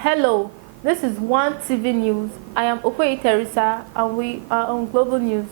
Hello, this is One TV News. I am Okoye Teresa and we are on Global News.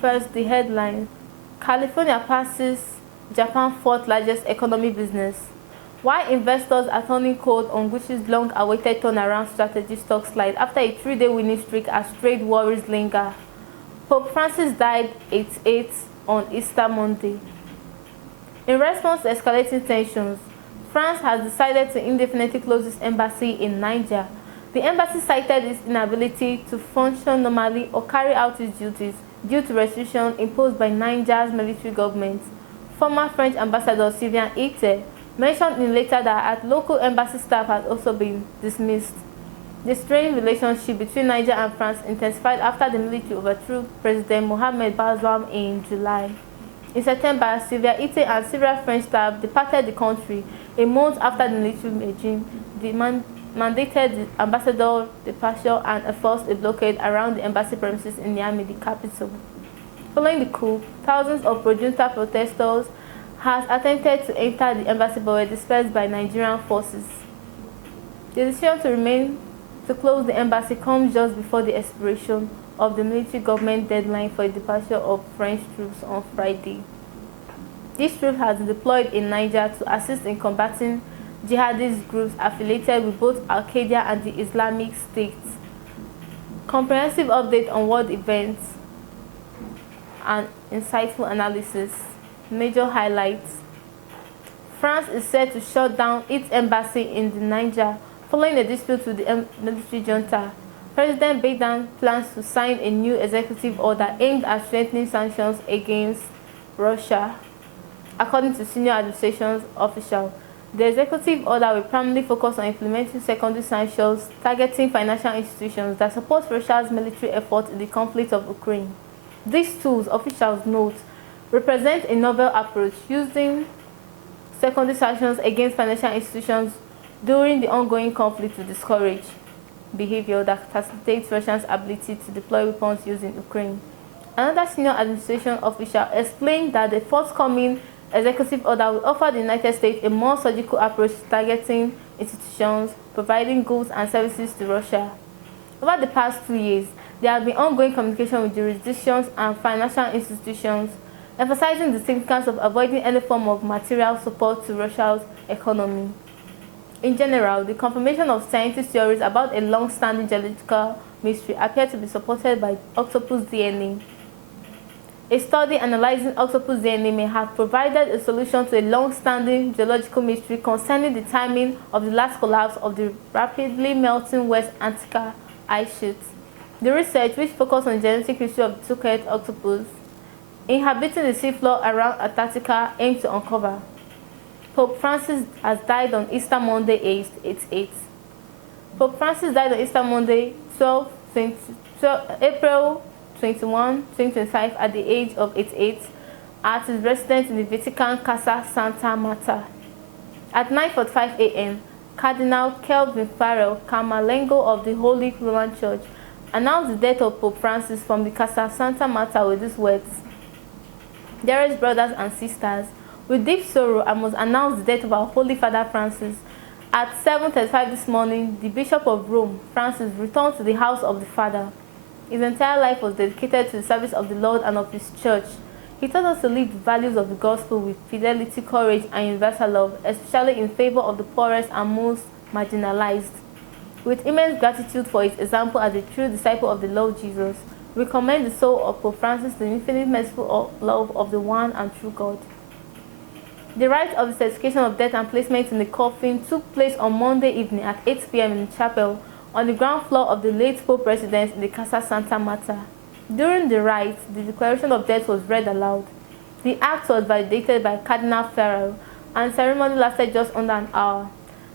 First, the headline. California passes Japan's fourth largest economy business. Why investors are turning cold on Gucci's long-awaited turnaround strategy stock slide after a 3-day winning streak as trade worries linger. Pope Francis died 88 on Easter Monday. In response to escalating tensions, France has decided to indefinitely close its embassy in Niger. The embassy cited its inability to function normally or carry out its duties due to restrictions imposed by Niger's military government. Former French ambassador Sylvain Ite mentioned in a letter that local embassy staff had also been dismissed. The strained relationship between Niger and France intensified after the military overthrew President Mohamed Bazoum in July. In September, Sylvain Ite and several French staff departed the country a month after the military regime mandated the ambassador's departure and enforced a blockade around the embassy premises in Niamey, the capital. Following the coup, thousands of pro-junta protesters had attempted to enter the embassy but were dispersed by Nigerian forces. The decision to close the embassy comes just before the expiration of the military government deadline for the departure of French troops on Friday. These troops have been deployed in Niger to assist in combating jihadist groups affiliated with both Al-Qaeda and the Islamic State. Comprehensive update on world events and insightful analysis. Major highlights. France is set to shut down its embassy in the Niger following a dispute with the military junta. President Biden plans to sign a new executive order aimed at strengthening sanctions against Russia. According to senior administration officials, the executive order will primarily focus on implementing secondary sanctions targeting financial institutions that support Russia's military efforts in the conflict of Ukraine. These tools, officials note, represent a novel approach using secondary sanctions against financial institutions during the ongoing conflict to discourage behavior that facilitates Russia's ability to deploy weapons used in Ukraine. Another senior administration official explained that the forthcoming executive order will offer the United States a more surgical approach to targeting institutions providing goods and services to Russia. Over the past 2 years, there has been ongoing communication with jurisdictions and financial institutions, emphasizing the significance of avoiding any form of material support to Russia's economy. In general, the confirmation of scientists' theories about a long-standing geological mystery appear to be supported by octopus DNA. A study analyzing octopus DNA may have provided a solution to a long-standing geological mystery concerning the timing of the last collapse of the rapidly melting West Antarctic ice sheet. The research, which focused on the genetic history of the two-headed octopus inhabiting the seafloor around Antarctica, aims to uncover. Pope Francis has died on Easter Monday, aged 88. Pope Francis died on Easter Monday, April 21, 2025, at the age of 88, at his residence in the Vatican Casa Santa Marta. At 9:45 a.m., Cardinal Kelvin Farrell, Camerlengo of the Holy Roman Church, announced the death of Pope Francis from the Casa Santa Marta with these words: "Dearest brothers and sisters, with deep sorrow, I must announce the death of our Holy Father Francis. At 7:35 this morning, the Bishop of Rome, Francis, returned to the house of the Father. His entire life was dedicated to the service of the Lord and of His Church. He taught us to live the values of the gospel with fidelity, courage, and universal love, especially in favor of the poorest and most marginalized. With immense gratitude for his example as a true disciple of the Lord Jesus, we commend the soul of Pope Francis to the infinite merciful love of the one and true God." The rite of the certification of death and placement in the coffin took place on Monday evening at 8 p.m. in the chapel on the ground floor of the late Pope residence in the Casa Santa Marta. During the rite, the declaration of death was read aloud. The act was validated by Cardinal Farrell, and the ceremony lasted just under an hour.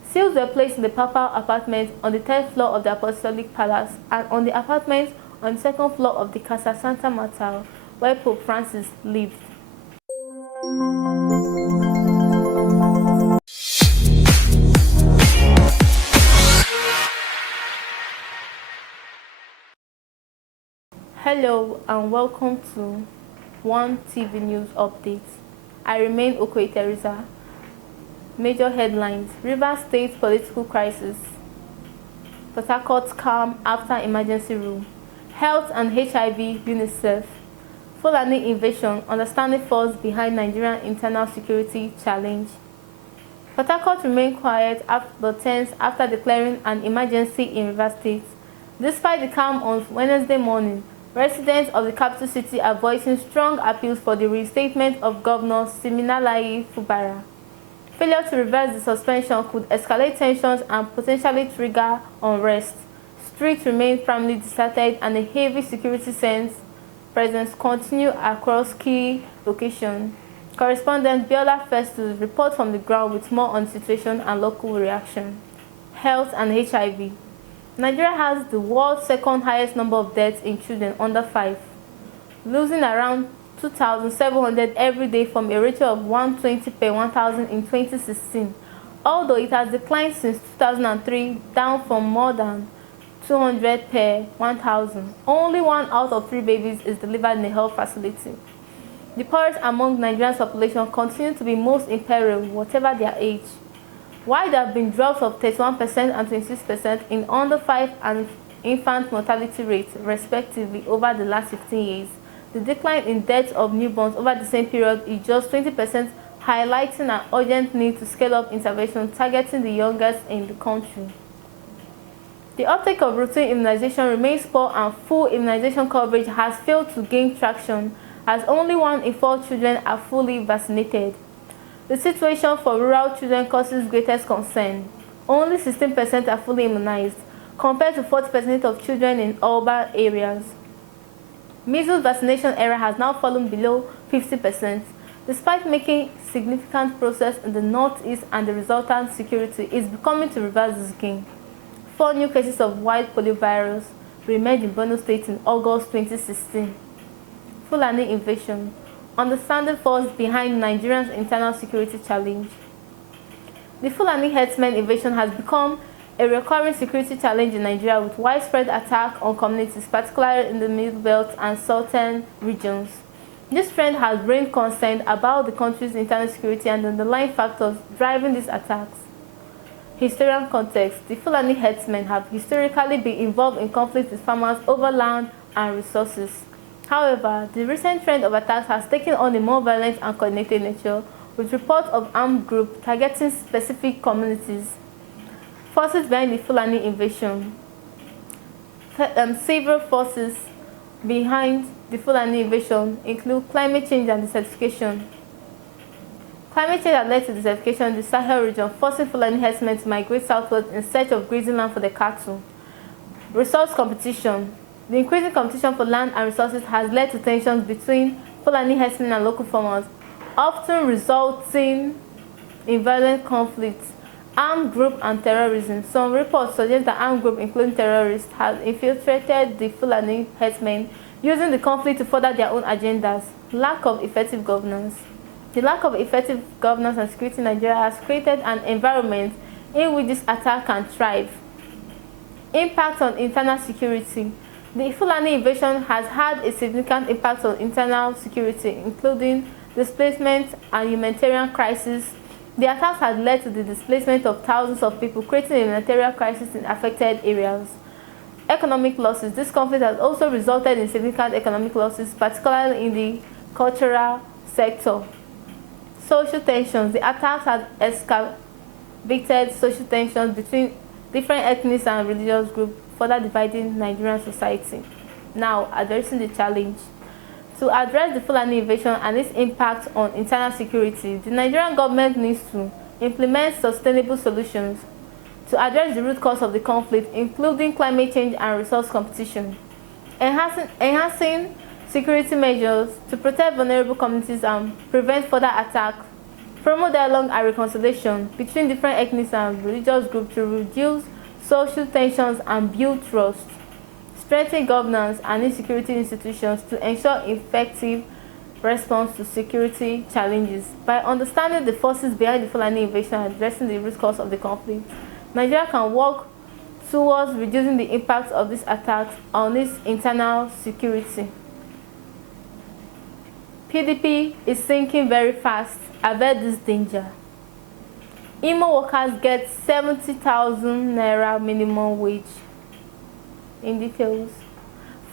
Seals were placed in the papal apartment on the 3rd floor of the Apostolic Palace and on the apartment on the 2nd floor of the Casa Santa Marta, where Pope Francis lived. Hello and welcome to One TV News Update. I remain Okoye Teresa. Major headlines: Rivers State political crisis. Port Harcourt calm after emergency rule. Health and HIV, UNICEF. Fulani invasion, understanding force behind Nigerian internal security challenge. Port Harcourt remained quiet but tense after declaring an emergency in Rivers State. Despite the calm on Wednesday morning, residents of the capital city are voicing strong appeals for the reinstatement of Governor Siminalayi Fubara. Failure to reverse the suspension could escalate tensions and potentially trigger unrest. Streets remain firmly deserted and a heavy security presence continue across key locations. Correspondent Biola Festus reports from the ground with more on the situation and local reaction. Health and HIV. Nigeria has the world's second highest number of deaths in children under 5, losing around 2,700 every day from a ratio of 120 per 1,000 in 2016, although it has declined since 2003, down from more than 200 per 1,000. Only 1 out of 3 babies is delivered in a health facility. The poorest among Nigeria's population continue to be most in peril, whatever their age. While there have been drops of 31% and 26% in under 5 and infant mortality rates, respectively, over the last 15 years, the decline in deaths of newborns over the same period is just 20%, highlighting an urgent need to scale up intervention targeting the youngest in the country. The uptake of routine immunization remains poor and full immunization coverage has failed to gain traction, as only 1 in 4 children are fully vaccinated. The situation for rural children causes greatest concern. Only 16% are fully immunized, compared to 40% of children in urban areas. Measles vaccination area has now fallen below 50%, despite making significant progress in the northeast, and the resultant security is becoming to reverse this gain. 4 new cases of wild poliovirus emerged in Borno State in August 2016. Fulani invasion, understanding force behind Nigeria's internal security challenge. The Fulani herdsmen invasion has become a recurring security challenge in Nigeria, with widespread attack on communities, particularly in the Middle Belt and southern regions. This trend has raised concern about the country's internal security and the underlying factors driving these attacks. Historical context. The Fulani herdsmen have historically been involved in conflicts with farmers over land and resources. However, the recent trend of attacks has taken on a more violent and coordinated nature, with reports of armed groups targeting specific communities. Forces behind the Fulani invasion. Several forces behind the Fulani invasion include climate change and desertification. Climate change has led to desertification in the Sahel region, forcing Fulani herdsmen to migrate southward in search of grazing land for their cattle. Resource competition. The increasing competition for land and resources has led to tensions between Fulani herdsmen and local farmers, often resulting in violent conflicts. Armed group and terrorism. Some reports suggest that armed group, including terrorists, have infiltrated the Fulani herdsmen, using the conflict to further their own agendas. Lack of effective governance. The lack of effective governance and security in Nigeria has created an environment in which this attack can thrive. Impact on internal security. The Fulani invasion has had a significant impact on internal security, including displacement and humanitarian crisis. The attacks have led to the displacement of thousands of people, creating a humanitarian crisis in affected areas. Economic losses. This conflict has also resulted in significant economic losses, particularly in the cultural sector. Social tensions. The attacks have excavated social tensions between different ethnic and religious groups, further dividing Nigerian society. Now, addressing the challenge. To address the Fulani invasion and its impact on internal security, the Nigerian government needs to implement sustainable solutions to address the root cause of the conflict, including climate change and resource competition, enhancing security measures to protect vulnerable communities and prevent further attacks, promote dialogue and reconciliation between different ethnic and religious groups to reduce social tensions and build trust, strengthen governance and insecurity institutions to ensure effective response to security challenges. By understanding the forces behind the Fulani invasion and addressing the root cause of the conflict, Nigeria can work towards reducing the impact of these attacks on its internal security. PDP is sinking very fast. Avert this danger. Imo workers get 70,000 naira minimum wage. In details.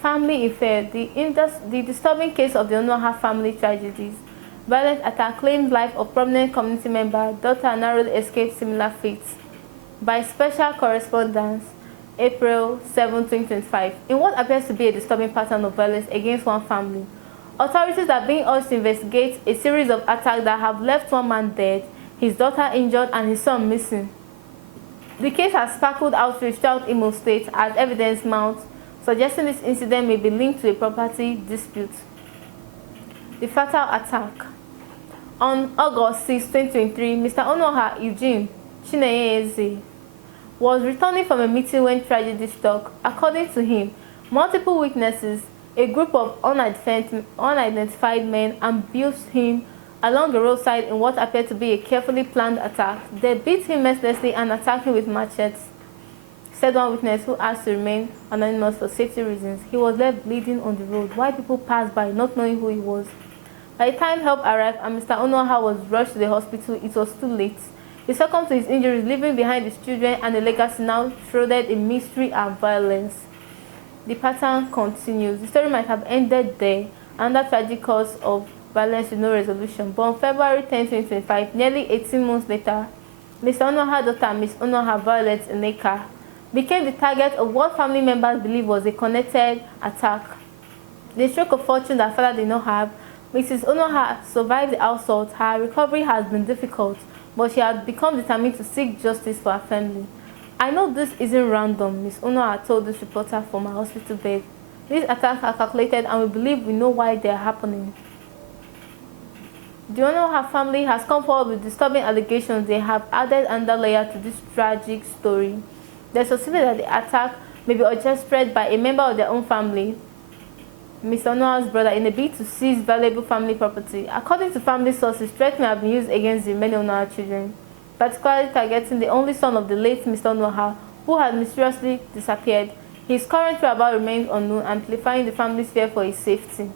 Family affair. The disturbing case of the Onoha family tragedies. Violent attack claimed life of prominent community member. Daughter narrowly escaped similar fate. By special correspondence, April 7, 2025. In what appears to be a disturbing pattern of violence against one family, authorities are being urged to investigate a series of attacks that have left one man dead, his daughter injured, and his son missing. The case has sparkled outrage throughout Imo State as evidence mounts, suggesting this incident may be linked to a property dispute. The fatal attack. On August 6, 2023, Mr. Onoha Eugene Chineyeze was returning from a meeting when tragedy struck. According to him, multiple witnesses, a group of unidentified men, ambushed him along the roadside in what appeared to be a carefully planned attack. They beat him mercilessly and attacked him with machetes, said one witness who asked to remain anonymous for safety reasons. He was left bleeding on the road while people passed by not knowing who he was. By the time help arrived and Mr. Onoha was rushed to the hospital, it was too late. He succumbed to his injuries, leaving behind his children and a legacy now shrouded in mystery and violence. The pattern continues. The story might have ended there, under tragic cause of violence with no resolution. But on February 10, 2025, nearly 18 months later, Mr. Onoha's daughter, Miss Onoha Violet Eneka, became the target of what family members believe was a connected attack. The stroke of fortune that father did not have, Mrs. Onoha survived the assault. Her recovery has been difficult, but she had become determined to seek justice for her family. I know this isn't random, Ms. Onoha told this reporter from her hospital bed. These attacks are calculated and we believe we know why they are happening. The Onoha family has come forward with disturbing allegations. They have added another layer to this tragic story. They suspected that the attack may be orchestrated by a member of their own family, Mr. Onoha's brother, in a bid to seize valuable family property. According to family sources, threats may have been used against the many Onoha children, particularly targeting the only son of the late Mr. Onoha, who had mysteriously disappeared. His current whereabouts remains unknown, amplifying the family's fear for his safety.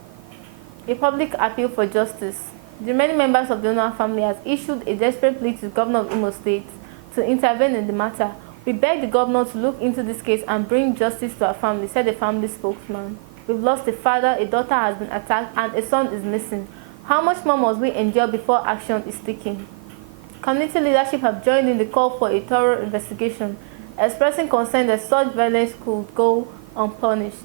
A public appeal for justice. The remaining members of the Onoha family has issued a desperate plea to the governor of Imo State to intervene in the matter. We beg the governor to look into this case and bring justice to our family, said the family spokesman. We've lost a father, a daughter has been attacked, and a son is missing. How much more must we endure before action is taken? Community leadership have joined in the call for a thorough investigation, expressing concern that such violence could go unpunished.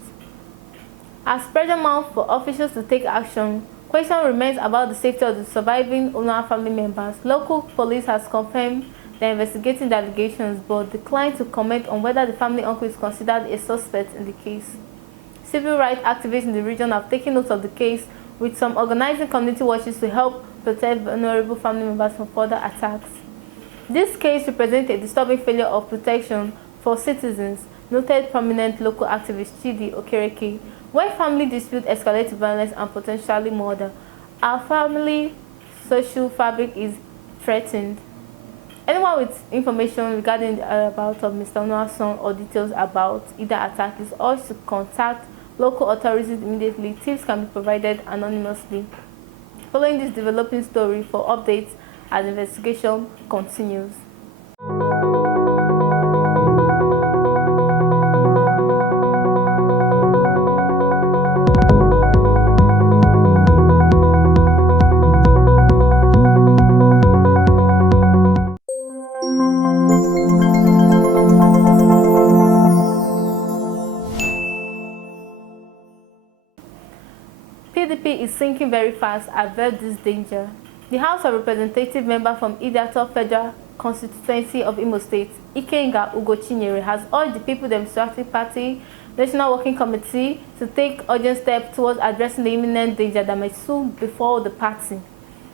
As pressure mounts for officials to take action, question remains about the safety of the surviving Onoha family members. Local police has confirmed they are investigating the allegations but declined to comment on whether the family uncle is considered a suspect in the case. Civil rights activists in the region have taken note of the case, with some organizing community watches to help protect vulnerable family members from further attacks. This case represents a disturbing failure of protection for citizens, noted prominent local activist Chidi Okereke. When family disputes escalate to violence and potentially murder, our family social fabric is threatened. Anyone with information regarding the whereabouts of Mr. Onoha's son or details about either attack is urged to contact local authorities immediately. Tips can be provided anonymously. Following this developing story for updates as investigation continues. PDP is sinking very fast. Avert this danger. The House of Representatives member from Idiato Federal Constituency of Imo State, Ikenga Ugochinyere, has urged the People Democratic Party National Working Committee to take urgent steps towards addressing the imminent danger that may soon befall the party.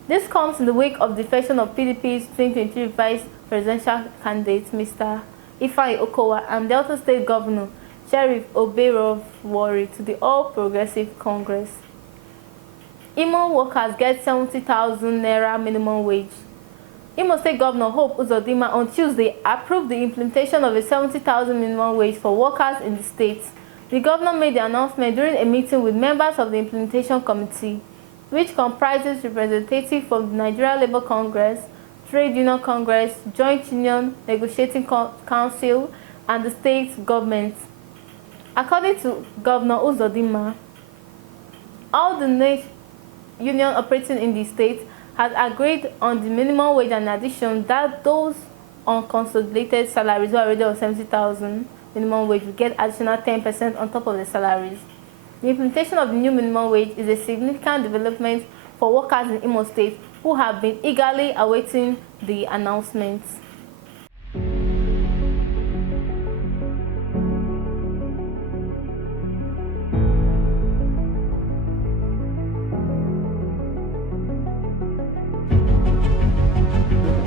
This comes in the wake of the defection of PDP's 2023 vice presidential candidate, Mr. Ifeanyi Okowa, and Delta State Governor Sheriff Oberov-Wori to the All Progressive Congress. Imo workers get 70,000 naira minimum wage. Imo State Governor Hope Uzodinma on Tuesday approved the implementation of a 70,000 minimum wage for workers in the state. The governor made the announcement during a meeting with members of the Implementation Committee, which comprises representatives from the Nigeria Labour Congress, Trade Union Congress, Joint Union Negotiating Council, and the state government. According to Governor Uzodinma, all the union operating in the state has agreed on the minimum wage, and in addition that those on consolidated salaries who are already on 70,000 minimum wage will get additional 10% on top of the salaries. The implementation of the new minimum wage is a significant development for workers in Imo State who have been eagerly awaiting the announcement.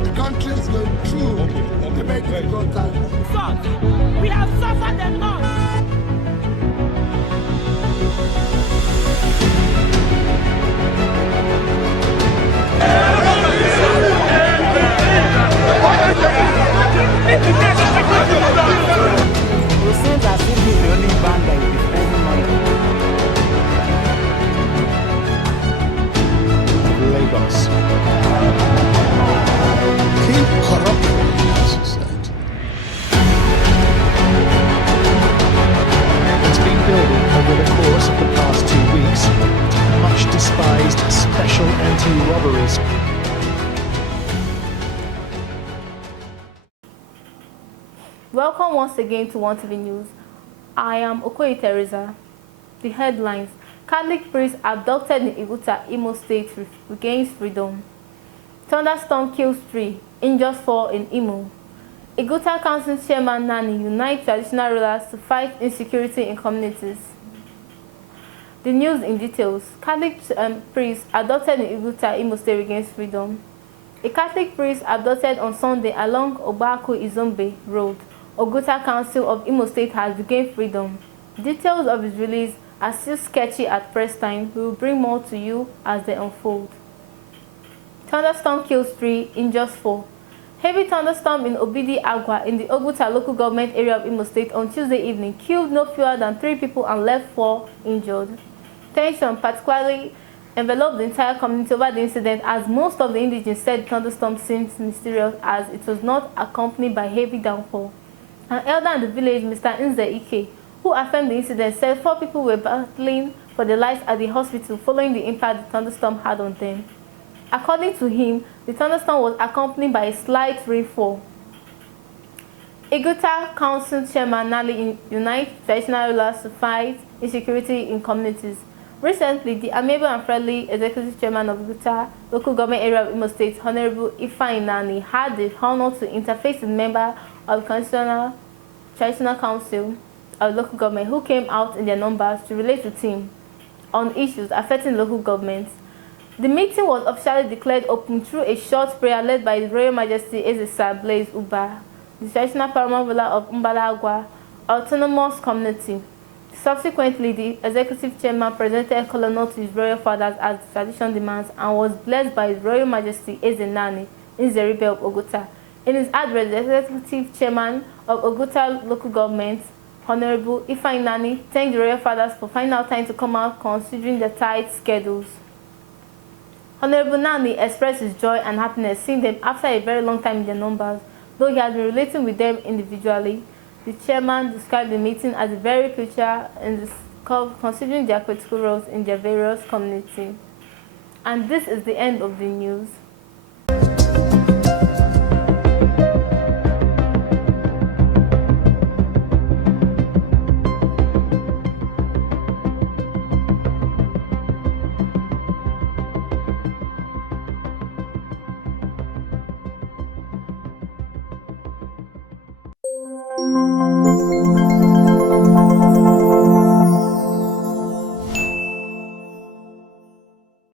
The countries go through the very difficult times. We have suffered enough. It seems as if he's the only band that is spending money. Lagos. Keep corrupting, she said. It's been building over the course of the past 2 weeks. Much despised special anti-robberies. Welcome once again to One TV News. I am Okoye Teresa. The headlines: Catholic priest abducted in Iguta, Imo State, regains freedom. Thunderstorm kills 3, injures 4 in Imo. Iguta Council Chairman Nani unites traditional rulers to fight insecurity in communities. The news in details: Catholic priest abducted in Iguta, Imo State, regains freedom. A Catholic priest abducted on Sunday along Obaku-Izombe Road, Oguta Council of Imo State, has regained freedom. Details of his release are still sketchy at press time. We will bring more to you as they unfold. Thunderstorm kills 3, injures 4. Heavy thunderstorm in Obidi Agwa in the Oguta local government area of Imo State on Tuesday evening killed no fewer than 3 people and left 4 injured. Tension particularly enveloped the entire community over the incident, as most of the indigents said the thunderstorm seemed mysterious as it was not accompanied by heavy downpour. An elder in the village, Mr. Nze Ike, who affirmed the incident, said 4 people were battling for their lives at the hospital following the impact the thunderstorm had on them. According to him, the thunderstorm was accompanied by a slight rainfall. Iguta Council Chairman Nali unites traditional rulers to fight insecurity in communities. Recently, the amiable and friendly executive chairman of Iguta local government area of Imo State, Honorable Ifeanyi Nani, had the honor to interface with members of the Traditional Council of local government who came out in their numbers to relate to him on issues affecting local governments. The meeting was officially declared open through a short prayer led by His Royal Majesty Ezesa Blaise Uba, the traditional paramount ruler of Mbalagwa Autonomous Community. Subsequently, the executive chairman presented colonel to his royal fathers as the tradition demands and was blessed by His Royal Majesty Eze Nani Nzeribe of Oguta. In his address, the executive chairman of Oguta local government, Honorable Ifeanyi Nani, thanked the royal fathers for finding out time to come out considering their tight schedules. Honorable Nani expressed his joy and happiness seeing them after a very long time in their numbers, though he had been relating with them individually. The chairman described the meeting as a very crucial in considering their critical roles in their various communities. And this is the end of the news.